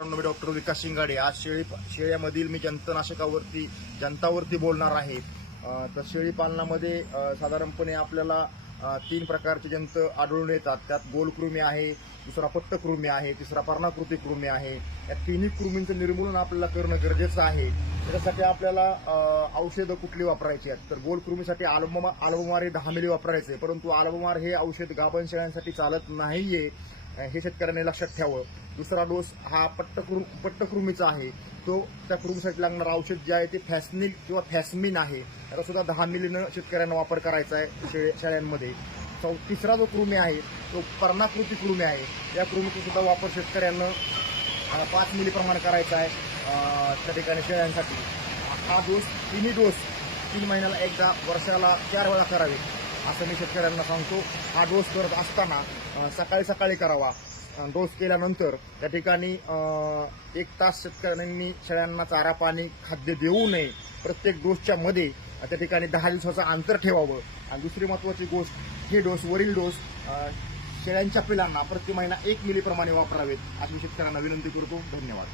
मी doctor विकास शिंगाडे. आज शेळी शेळ्यामधील मी जंतनाशकावरती जनतावरती बोलणार आहे. तर शेळी पालनामध्ये साधारणपणे आपल्याला तीन प्रकारचे जंत आढळून येतात. त्यात गोलकृमी आहे दुसरा पट्टकृमी आहे तिसरा पर्णाकृती कृमी आहे. या तिन्ही कृमींचं निर्मूलन आपल्याला करणं गरजेचं आहे. त्याच्यासाठी आपल्याला औषधं कुठली वापरायची आहेत? तर गोलकृमीसाठी आल्बमा आल्बमार हे दहा मिली वापरायचे. परंतु आल्बमार हे औषध गाभण शेळ्यांसाठी चालत नाहीये. हे शेतकऱ्यांनी लक्षात ठेवावं. दुसरा डोस हा पट्टकृ पट्टकृमीचा आहे. तो त्या कृमीसाठी लागणारं औषध जे आहे ते फॅसनिल किंवा फॅसमिन आहे. याचा सुद्धा दहा मिलीनं शेतकऱ्यांना वापर करायचा आहे शेळे शेळ्यांमध्ये. चौ तिसरा जो कृमी आहे तो पर्णाकृती कृमी आहे. या कृमीचा सुद्धा वापर शेतकऱ्यांना पाच मिली प्रमाण करायचा आहे त्या ठिकाणी शेळ्यांसाठी. हा डोस तिन्ही डोस तीन महिन्याला एकदा वर्षाला चार वेळा करावे असं मी शेतकऱ्यांना सांगतो. हा डोस करत असताना सकाळी सकाळी करावा. डोस केल्यानंतर त्या ठिकाणी एक तास शेतकऱ्यांनी शेळ्यांना चारा पाणी खाद्य देऊ नये प्रत्येक डोसच्या मध्ये त्या ठिकाणी दहा दिवसाचं अंतर ठेवावं. आणि दुसरी महत्वाची गोष्ट हे डोस वरील डोस शेळ्यांच्या पिलांना प्रति महिना एक मिलीप्रमाणे वापरावेत अशी शेतकऱ्यांना विनंती करतो. धन्यवाद.